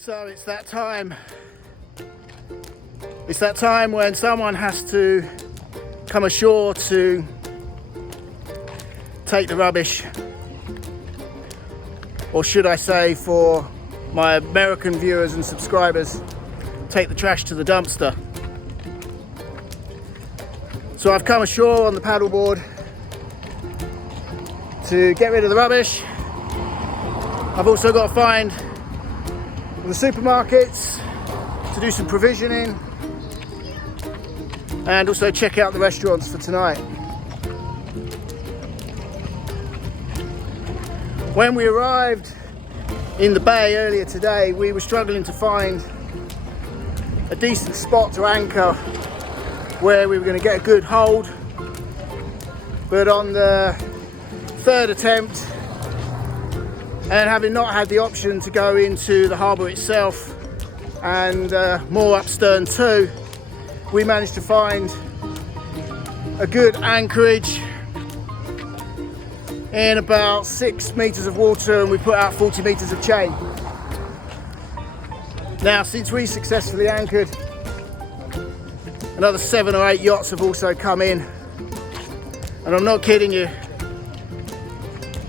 So it's that time. It's that time when someone has to come ashore to take the rubbish, or should I say, for my American viewers and subscribers, take the trash to the dumpster. So I've come ashore on the paddleboard to get rid of the rubbish. I've also got to find the supermarkets to do some provisioning and also check out the restaurants for tonight. When we arrived in the bay earlier today, we were struggling to find a decent spot to anchor where we were going to get a good hold, but on the third attempt, and having not had the option to go into the harbour itself and more upstern too, we managed to find a good anchorage in about 6 meters of water, and we put out 40 meters of chain. Now, since we successfully anchored, another 7 or 8 yachts have also come in, and I'm not kidding you,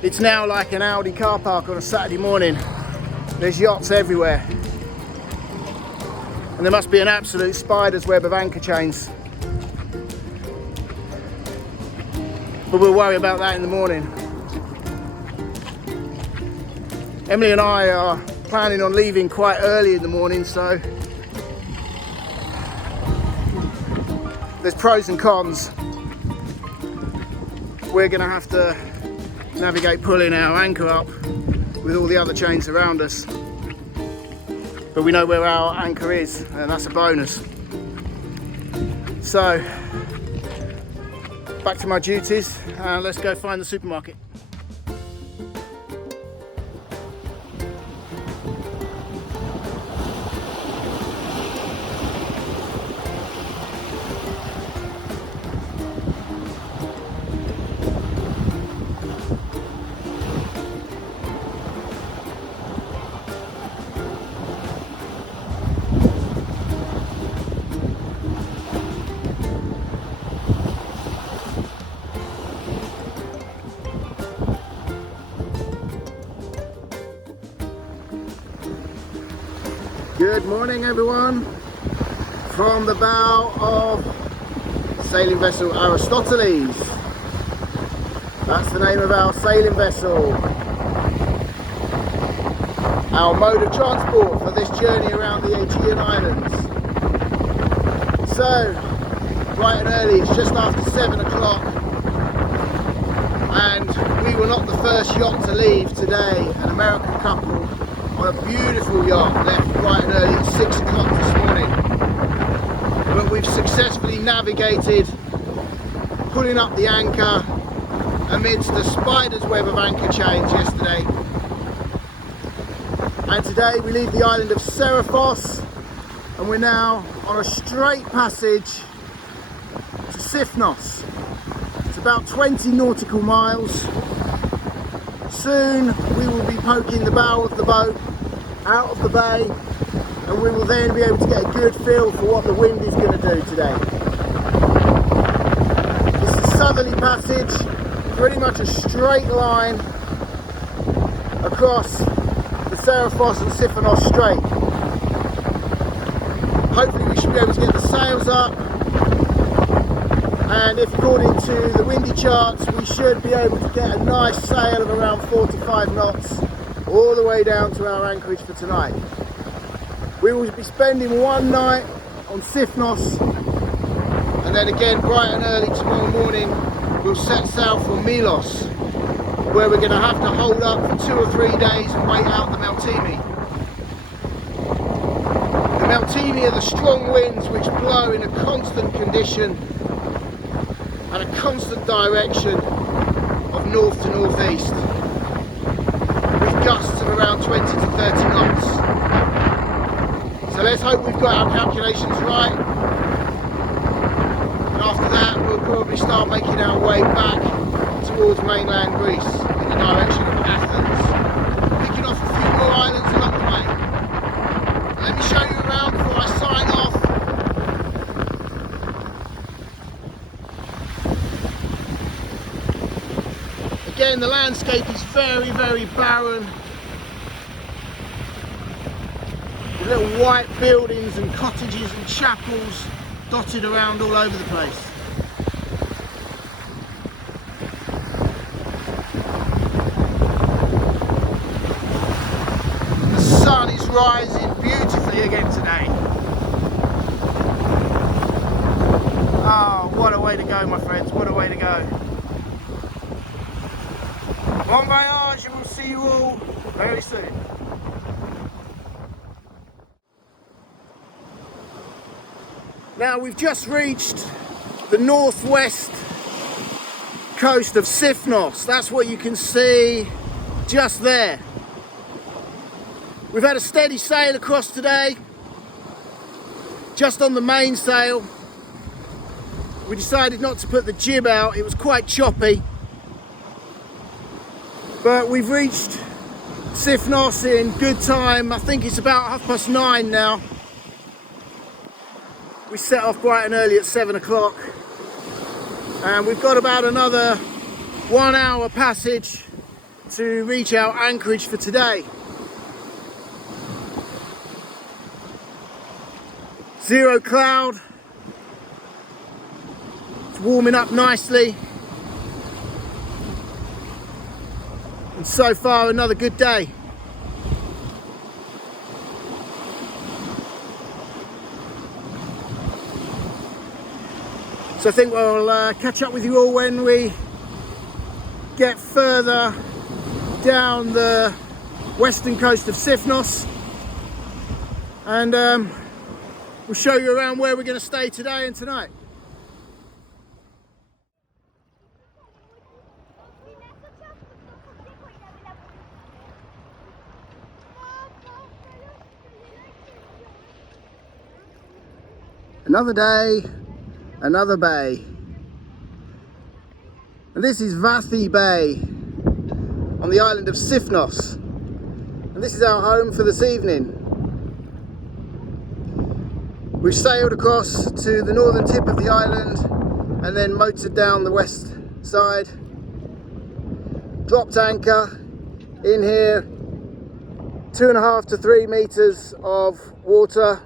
it's now like an Audi car park on a Saturday morning. There's yachts everywhere. And there must be an absolute spider's web of anchor chains. But we'll worry about that in the morning. Emily and I are planning on leaving quite early in the morning, so there's pros and cons. We're going to have to navigate pulling our anchor up with all the other chains around us, but we know where our anchor is, and that's a bonus. So back to my duties, and let's go find the supermarket. Good morning, everyone, from the bow of sailing vessel Aristoteles. That's the name of our sailing vessel. Our mode of transport for this journey around the Aegean Islands. So, bright and early, it's just after 7 o'clock, and we were not the first yacht to leave today. An American couple on a beautiful yacht left bright and early at 6 o'clock this morning. But we've successfully navigated, pulling up the anchor amidst the spider's web of anchor chains yesterday. And today we leave the island of Seriphos, and we're now on a straight passage to Sifnos. It's about 20 nautical miles. Soon we will be poking the bow of the boat out of the bay, and we will then be able to get a good feel for what the wind is going to do today. It's a southerly passage, pretty much a straight line across the Seriphos and Sifnos Strait. Hopefully we should be able to get the sails up, and if according to the windy charts, we should be able to get a nice sail of around 45 knots all the way down to our anchorage for tonight. We will be spending one night on Sifnos, and then again bright and early tomorrow morning we'll set sail for Milos, where we're going to have to hold up for 2 or 3 days and wait out the Meltemi. The Meltemi are the strong winds which blow in a constant condition and a constant direction of north to northeast, with gusts of around 20 to 30 knots. So let's hope we've got our calculations right, and after that we'll probably start making our way back towards mainland Greece in the direction of Athens, picking off a few more islands along the way. again, the landscape is very, very barren. With little white buildings and cottages and chapels dotted around all over the place. The sun is rising beautifully again today. Oh, what a way to go, my friends, what a way to go. Bon voyage, and we'll see you all very soon. Now we've just reached the northwest coast of Cyfnos. That's what you can see just there. We've had a steady sail across today, just on the mainsail. We decided not to put the jib out, it was quite choppy. But we've reached Cyfnos in good time. I think it's about 9:30 now. We set off bright and early at 7 o'clock. And we've got about another 1 hour passage to reach our anchorage for today. Zero cloud. It's warming up nicely. And so far, another good day. So I think we'll catch up with you all when we get further down the western coast of Cyfnos, and we'll show you around where we're going to stay today and tonight. Another day, another bay. And this is Vathi Bay on the island of Cyfnos. And this is our home for this evening. We've sailed across to the northern tip of the island and then motored down the west side. Dropped anchor in here, 2.5 to 3 meters of water.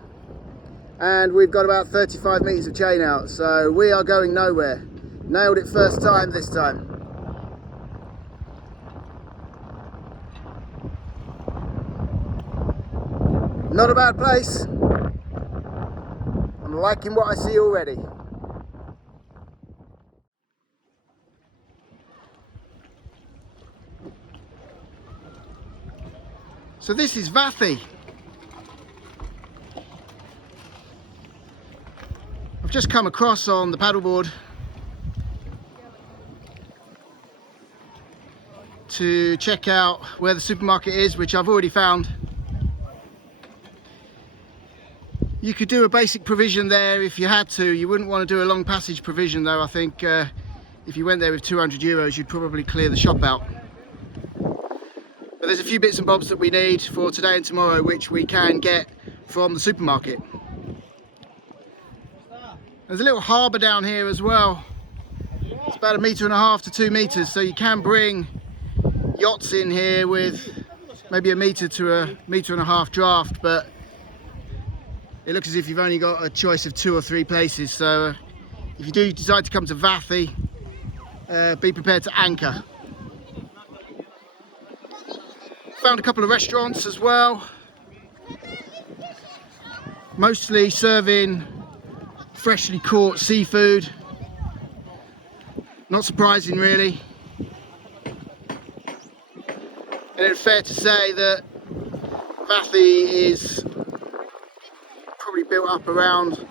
And we've got about 35 meters of chain out, so we are going nowhere. Nailed it first time this time. Not a bad place. I'm liking what I see already. So this is Vathi. I've just come across on the paddleboard to check out where the supermarket is, which I've already found. You could do a basic provision there if you had to. You wouldn't want to do a long passage provision though. I think if you went there with 200 euros, you'd probably clear the shop out. But there's a few bits and bobs that we need for today and tomorrow, which we can get from the supermarket. There's a little harbour down here as well. It's about 1.5 meters to 2 meters, so you can bring yachts in here with maybe 1 meter to 1.5 meter draft, but it looks as if you've only got a choice of 2 or 3 places. So if you do decide to come to Vathi, be prepared to anchor. Found a couple of restaurants as well, mostly serving freshly caught seafood. Not surprising really. And it's fair to say that Vathi is probably built up around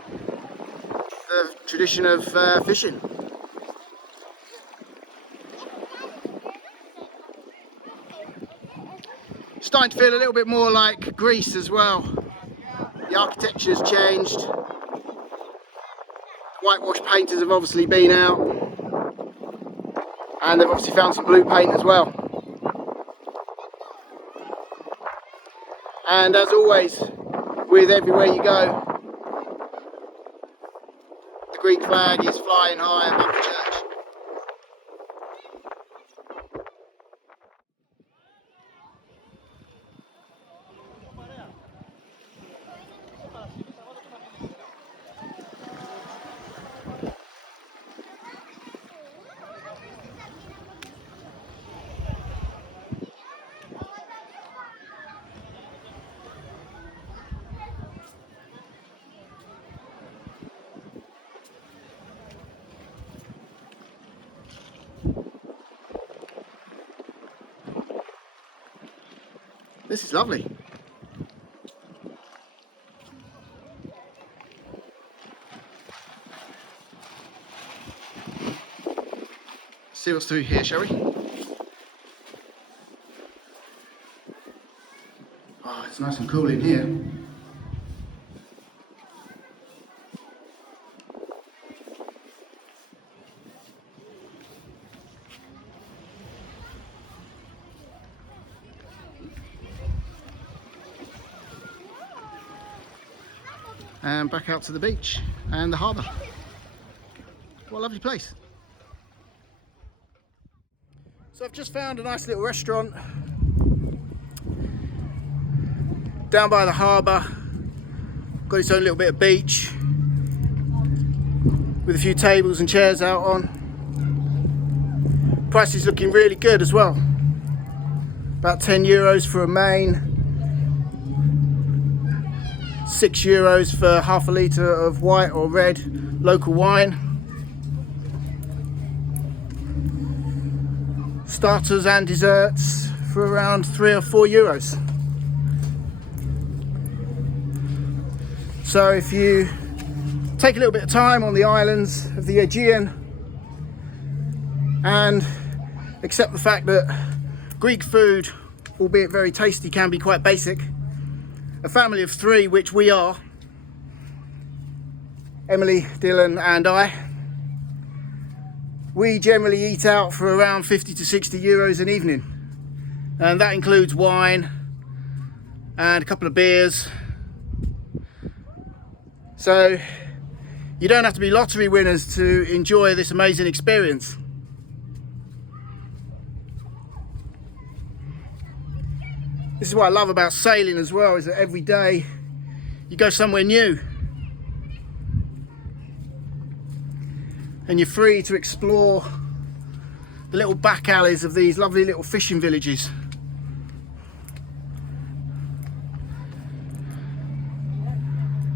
the tradition of fishing. Starting to feel a little bit more like Greece as well. The architecture's changed. Whitewash painters have obviously been out, and they've obviously found some blue paint as well. And as always, with everywhere you go, the Greek flag is flying high above the church. This is lovely. See what's through here, shall we? Oh, it's nice and cool in here. And back out to the beach and the harbour. What a lovely place. So I've just found a nice little restaurant down by the harbour. Got its own little bit of beach with a few tables and chairs out on. Price is looking really good as well. About €10 for a main. €6 for half a litre of white or red local wine. Starters and desserts for around €3 or €4. So if you take a little bit of time on the islands of the Aegean and accept the fact that Greek food, albeit very tasty, can be quite basic. A family of 3, which we are, Emily, Dylan and I, we generally eat out for around €50 to €60 an evening, and that includes wine and a couple of beers. So you don't have to be lottery winners to enjoy this amazing experience. This is what I love about sailing as well, is that every day you go somewhere new and you're free to explore the little back alleys of these lovely little fishing villages.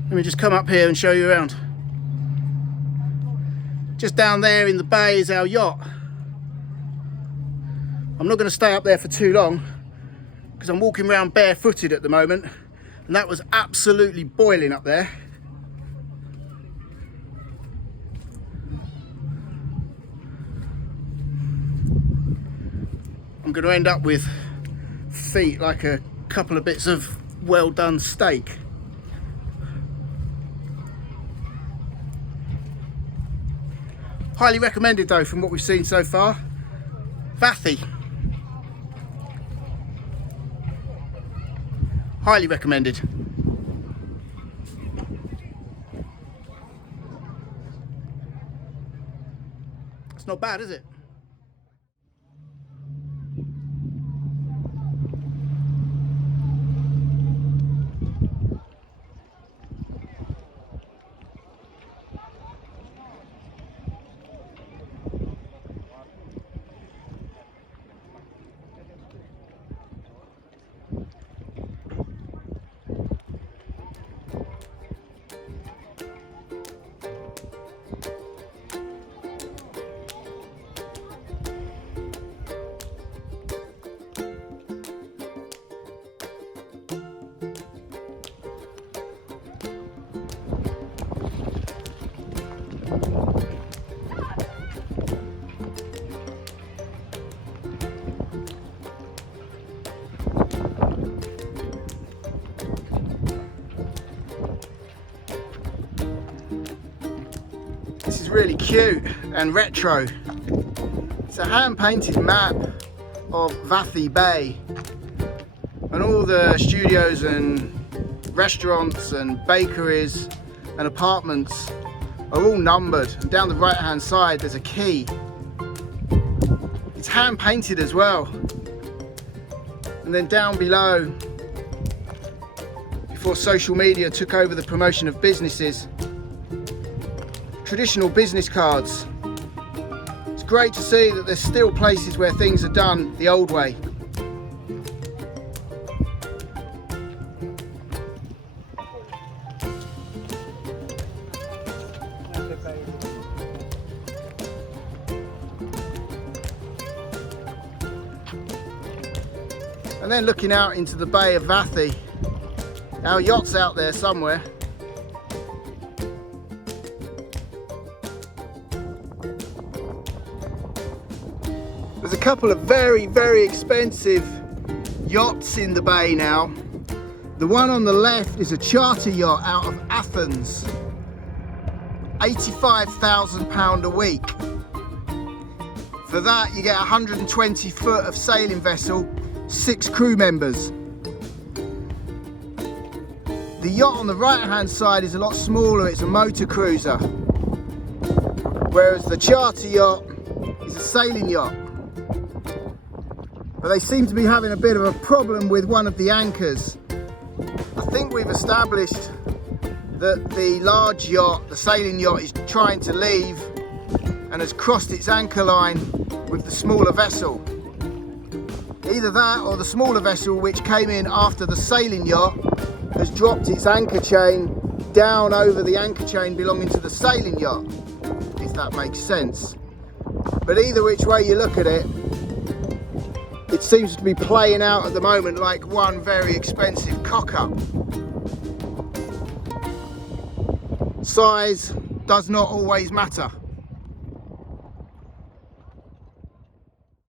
Let me just come up here and show you around. Just down there in the bay is our yacht. I'm not going to stay up there for too long because I'm walking around barefooted at the moment, and that was absolutely boiling up there. I'm going to end up with feet like a couple of bits of well done steak. Highly recommended though, from what we've seen so far. Vathy. Highly recommended. It's not bad, is it? This is really cute and retro. It's a hand-painted map of Vathy Bay, and all the studios and restaurants and bakeries and apartments are all numbered, and down the right hand side there's a key. It's hand-painted as well. And then down below, before social media took over the promotion of businesses, traditional business cards. It's great to see that there's still places where things are done the old way. And then looking out into the Bay of Vathi, our yacht's out there somewhere. There's a couple of very, very expensive yachts in the bay now. The one on the left is a charter yacht out of Athens. £85,000 a week. For that you get 120 foot of sailing vessel, 6 crew members. The yacht on the right hand side is a lot smaller, it's a motor cruiser. Whereas the charter yacht is a sailing yacht. But they seem to be having a bit of a problem with one of the anchors. I think we've established that the large yacht, the sailing yacht, is trying to leave and has crossed its anchor line with the smaller vessel. Either that or the smaller vessel, which came in after the sailing yacht, has dropped its anchor chain down over the anchor chain belonging to the sailing yacht, if that makes sense. But either which way you look at it, it seems to be playing out at the moment like one very expensive cock-up. Size does not always matter.